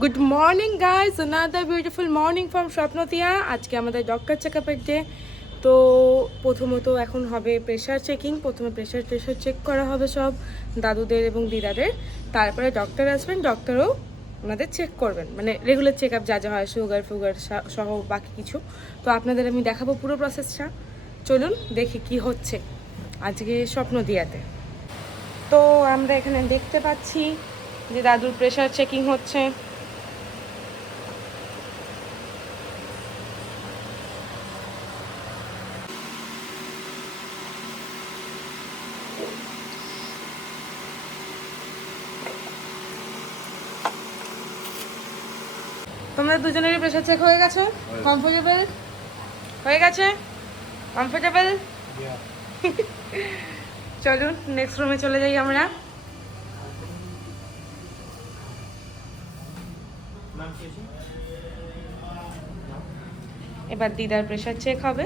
Good morning guys, another beautiful morning from Swapnatiya. আজকে আমাদের doctor চেকআপের ডে। তো প্রথমত এখন হবে প্রেশার চেকিং। প্রথমে প্রেশার চেক করা হবে সব দাদুদের এবং দিদাদের। তারপরে ডক্টর আসবেন, ডক্টরও ওনাদের চেক করবেন, মানে রেগুলার চেক আপ যা যা হয়, সুগার ফুগার সহ বাকি কিছু। তো আপনাদের আমি দেখাবো পুরো প্রসেসটা। চলুন দেখি কি হচ্ছে আজকে স্বপ্নদিয়াতে। তো আমরা এখানে দেখতে পাচ্ছি যে দাদুর প্রেশার চেকিং হচ্ছে। তোমরা দুজনেরই প্রেশার চেক হয়ে গেছে? কমফোর্টেবল হয়ে গেছে? কমফোর্টেবল? চলুন নেক্সট রুমে চলে যাই আমরা। এবার দিদার প্রেশার চেক হবে।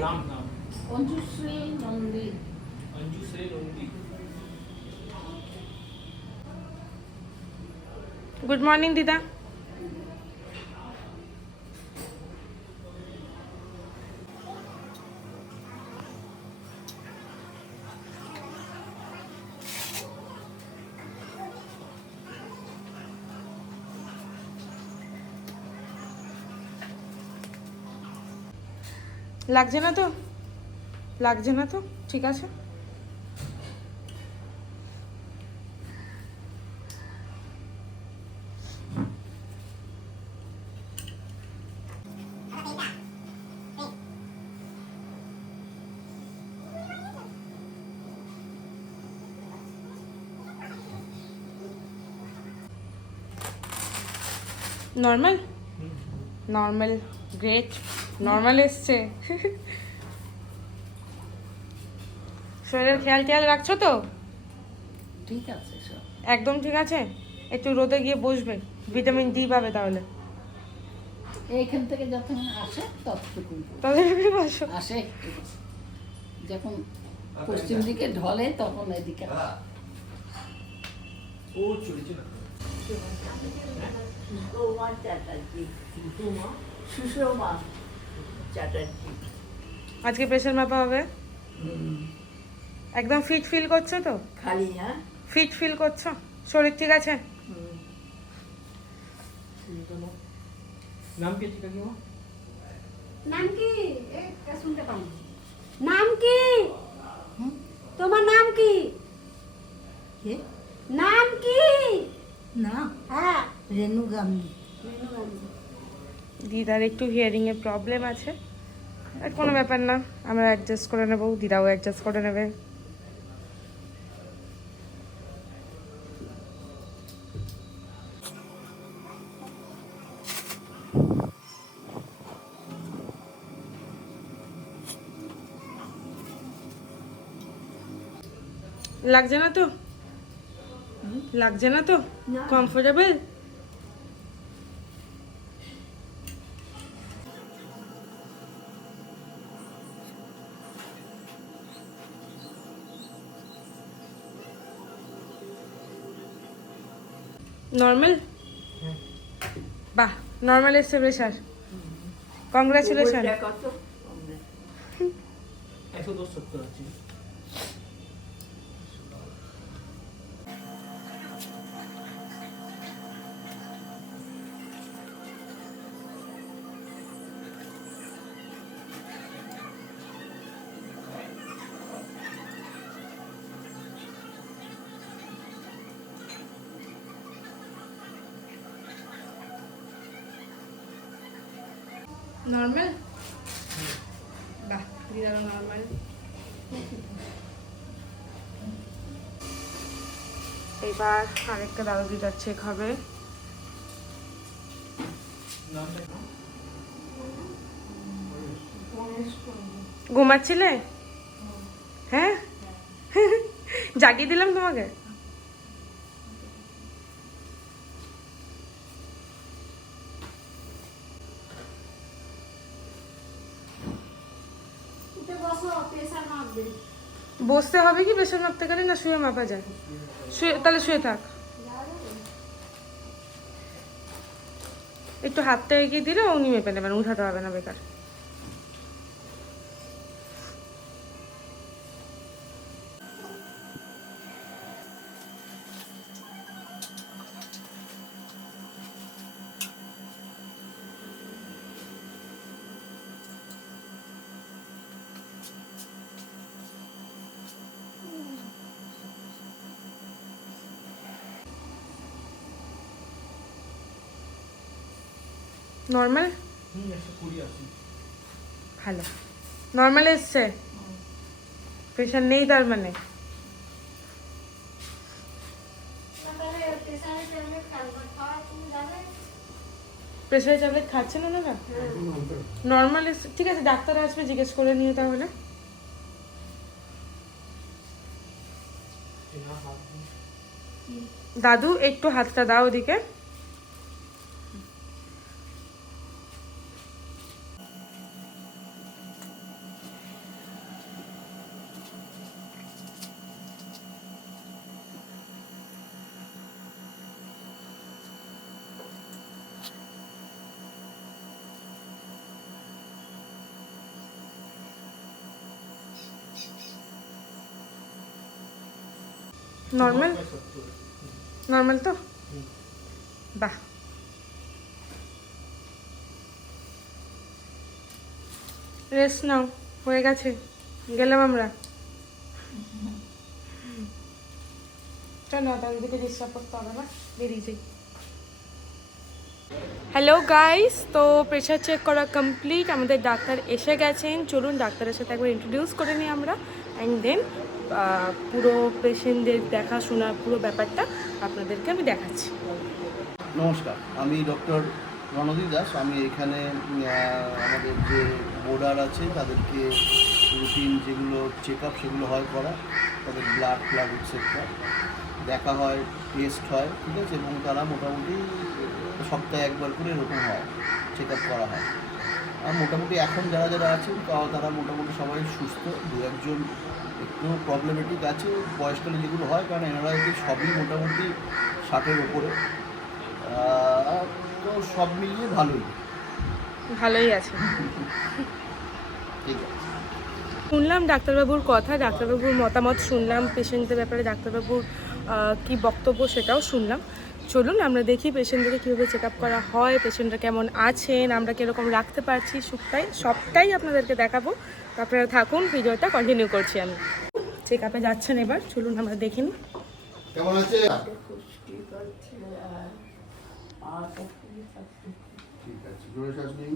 গুড মর্নিং দিদা। লাগছে না তো? লাগছে না তো? ঠিক আছে। নর্মাল নর্মাল গ্রেট, নর্মাল এসছে। শরীরের খেয়াল টেয়াল রাখছো তো? ঠিক আছে সব একদম ঠিক আছে। একটু রোদে গিয়ে বসবে, ভিটামিন ডি পাবে তাহলে। এইখান থেকে যখন আসে ততটুকু তাহলে বসো। আসে একটু, যখন পশ্চিম দিকে ঢলে তখন এদিকে আসে। সুষমা চ্যাটার্জি, সুষমা চ্যাটার্জি। আজকে প্রেশার মাপা হবে। একদম ফিট ফিল করছো তো? খালি হ্যাঁ, ফিট ফিল করছো? শরীর ঠিক আছে? নাম কি আছে কাকিমা? নাম কি? শুনতে পাই। নাম কি? তোমার নাম কি? কে নাম কি? না হ্যাঁ, রেণু গান্ধী। রেণু গান্ধী। দিদার একটু হিয়ারিং এর প্রবলেম আছে, আর কোনো ব্যাপার না, আমরা অ্যাডজাস্ট করে নেবো, দিদাও অ্যাডজাস্ট করে নেবে। লাগছে না তো? লাগছে না তো? না। কমফোর্টেবল? নর্মাল? বাহ, নর্মাল এসছে প্রেশার। কংগ্রাচুলেশন। কত? 110-70 আছে। নর্মাল? বাহ, দিদারও নর্মাল। এবার আরেকটা দাদু দিদার চেক হবে। নামটা কি? ঘুমাচ্ছিলে? হ্যাঁ, জাগিয়ে দিলাম তোমাকে। উঠে বসো, প্রেসার মাপবে। বসতে হবে কি প্রেশার মাপতে গেলে? না শুয়ে মাপা যায়? শুয়ে, তাহলে শুয়ে থাক। একটু হাতটা এগিয়ে দিলে উনি মেপে নেবেন, উঠাতে হবে না বেকার। নর্মাল? 120 আছে। ভালো, নর্মাল এসছে, প্রেশার নেই তার মানে। তাহলে প্রেসারের ট্যাবলেট খাওয়া তুমি যাবে? প্রেশারের ট্যাবলেট খাচ্ছেন ওনারা? নর্মাল এসছে, ঠিক আছে, ডাক্তার আসবে, জিজ্ঞেস করে নিও তাহলে। টিনা হাত দিন। দাদু একটু হাতটা দাও ওদিকে। নর্মাল? 70 নর্মাল তো? বাহ, রেস্ট নাও, হয়ে গেছে, গেলাম আমরা। চলো দাদুদিকে ডিস্টার্ব করতে হবে না, বেরিয়ে যাই। হ্যালো গাইস, তো প্রেশার চেক করা কমপ্লিট, আমাদের ডাক্তার এসে গেছেন। চলুন ডাক্তারের সাথে একবার ইন্ট্রোডিউস করে নিই আমরা, অ্যান্ড দেন পুরো পেশেন্টদের দেখাশোনা পুরো ব্যাপারটা আপনাদেরকে আমি দেখাচ্ছি। নমস্কার, আমি ডক্টর রণদীপ দাস। আমি এখানে আমাদের যে বোর্ডার আছে তাদেরকে রুটিন যেগুলো চেক আপ সেগুলো হয় করা, তাদের ব্লাড এক্সেট্রা দেখা হয়, টেস্ট হয়, ঠিক আছে, এবং তারা মোটামুটি সপ্তাহে একবার করে এরকম হয়, চেক আপ করা হয়। আর মোটামুটি এখন যারা যারা আছেন তারা মোটামুটি সবাই সুস্থ, দু একজন একটু প্রবলেমেটিক আছে বয়সকালে যেগুলো হয়, কারণ এনারা সবই মোটামুটি 60-এর ওপরে। তো সব মিলিয়ে ভালোই আছে। ঠিক আছে। শুনলাম ডাক্তারবাবুর কথা, ডাক্তারবাবুর মতামত শুনলাম, পেশেন্টদের ব্যাপারে ডাক্তারবাবুর কি বক্তব্য সেটাও শুনলাম। চলুন আমরা দেখি পেশেন্টদেরকে কীভাবে চেক আপ করা হয়, পেশেন্টরা কেমন আছেন, আমরা কীরকম রাখতে পারছি, সবটাই আপনাদেরকে দেখাবো। তো আপনারা থাকুন, ভিডিওটা কন্টিনিউ করছি আমি। চেক আপে যাচ্ছেন এবার, চলুন আমরা দেখে নিই। কেমন আছে? ঠিক আছে, জোরে শ্বাস নিন।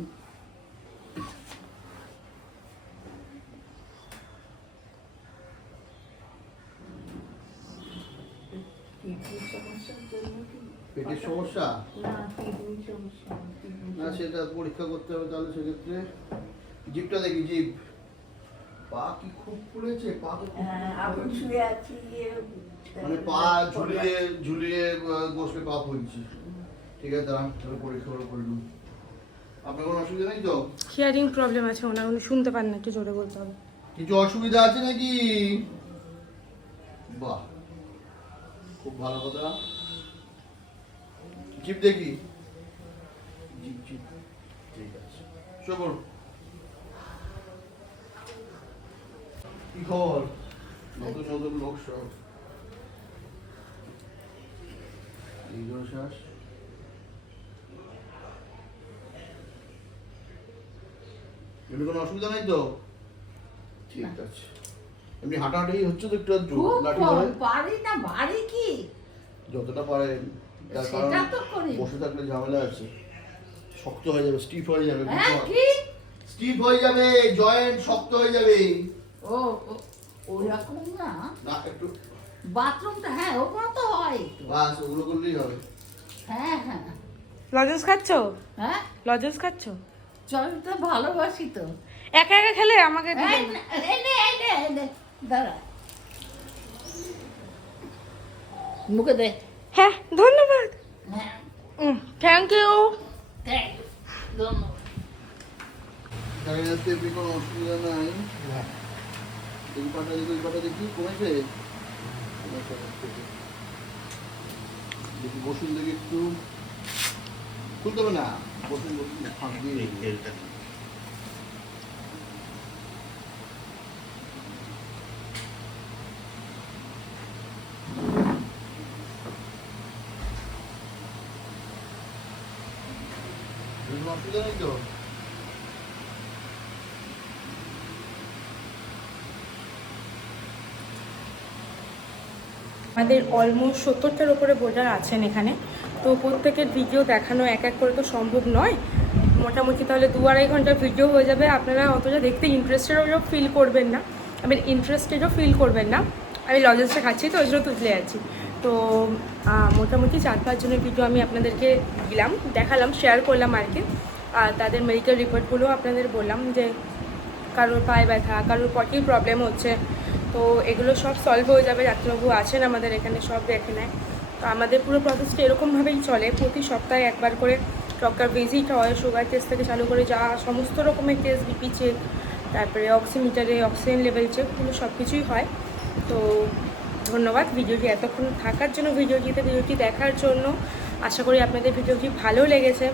পেটের সমস্যা? না, সেটা পরীক্ষা করতে হবে। তাহলে সেক্ষেত্রে জিভটা দেখি, জিভ। পা কি খুব ফুলেছে? পা তো মানে পা ঝুলিয়ে ঝুলিয়ে বসলে পা ফুলছে। ঠিক আছে, দাঁড়ান, তাহলে পরীক্ষা করে নিন। আপনার কোনো অসুবিধা নেই তো? হিয়ারিং প্রবলেম আছে ওনার, উনি শুনতে পান না, একটু জোরে বলতে হবে। কিছু অসুবিধা আছে নাকি? বাহ, খুব ভালো কথা। জিভ দেখি, জিভ। ঠিক আছে, শোভন কি খবর? নতুন নতুন লোক সব। এই শ্বাস। এমনি কোনো অসুবিধা নাই তো? ঠিক আছে। এমনি হাঁটাহাঁটি হচ্ছে তো একটু আধটু? লাঠি ধরে? পারি না, বাড়ি কি যতটা পারেন। তার কারণ সেটা তো করি। বসে থাকলে ঝামেলা আছে, শক্ত হয়ে যাবে, স্টিফ হয়ে যাবে। হ্যাঁ, কি স্টিফ হয়ে যাবে, জয়েন্ট শক্ত হয়ে যাবে। ও ওরকম না, না, একটু বাথরুমটা, হ্যাঁ ওগুলো তো হয় একটু। বাস ওগুলো করলেই হবে। হ্যাঁ হ্যাঁ লজেন্স খাচ্ছ? হ্যাঁ, লজেন্স খাচ্ছ? জলটা ভালোবাসি তো। একা একা খেলে আমাকে দিবেন। এই নে, দাঁড়া, মুখে দে। হ্যাঁ, ধন্যবাদ, হ্যাঁ, থ্যাংক ইউ। দেখ, ধন্যবাদ। দেখা যাচ্ছে এমনি কোনো অসুবিধা নাই। এই পাটা দেখি কমেছে। দেখি বসুন, দেখি একটু। খুলতে হবে না, বোতল ফাঁক দিয়ে তেলটা অসুবিধা নেই তো। আমাদের অলমোস্ট 70টার উপরে বোর্ডার আছেন এখানে, তো প্রত্যেকের ভিডিও দেখানো এক এক করে তো সম্ভব নয়, মোটামুটি তাহলে 2-2.5 ঘন্টার ভিডিও হয়ে যাবে। আপনারা অতটা দেখতে ইন্টারেস্টেডও ফিল করবেন না, ইন্টারেস্টেডও ফিল করবেন না। আমি লজেন্সটা খাচ্ছি তো ওই জন্য তুলে যাচ্ছি। তো মোটামুটি 4-5 জনের ভিডিও আমি আপনাদেরকে দিলাম, দেখালাম, শেয়ার করলাম আর কি। আর তাদের মেডিকেল রিপোর্টগুলো আপনাদের বললাম যে কারোর পায়ে ব্যথা, কারোর পটির প্রবলেম হচ্ছে, তো এগুলো সব সলভ হয়ে যাবে। ডাক্তারবাবু আছেন আমাদের এখানে, সব দেখে নেয়। তো আমাদের পুরো প্রসেসটা এরকমভাবেই চলে, প্রতি সপ্তাহে একবার করে ডক্টর ভিজিট হয়, সুগার টেস্ট থেকে চালু করে যা সমস্ত রকমের টেস্ট, বিপি চেক, তারপরে অক্সিমিটারে অক্সিজেন লেভেল চেক, পুরো সব কিছুই হয়। তো ধন্যবাদ ভিডিওটি এতক্ষণ থাকার জন্য, ভিডিওটি দেখার জন্য। আশা করি আপনাদের ভিডিওটি ভালো লেগেছে,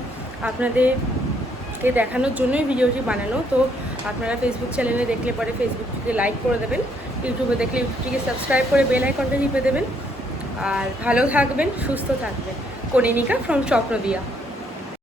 আপনাদেরকে দেখানোর জন্যই ভিডিওটি বানানো। তো আপনারা ফেসবুক চ্যানেলে দেখলে পরে ফেসবুকটিকে লাইক করে দেবেন, ইউটিউবে দেখলে ইউটিউবটিকে সাবস্ক্রাইব করে বেল আইকনটা টিপে দেবেন। আর ভালো থাকবেন, সুস্থ থাকবেন। কনিনিকা ফ্রম স্বপ্নদিয়া।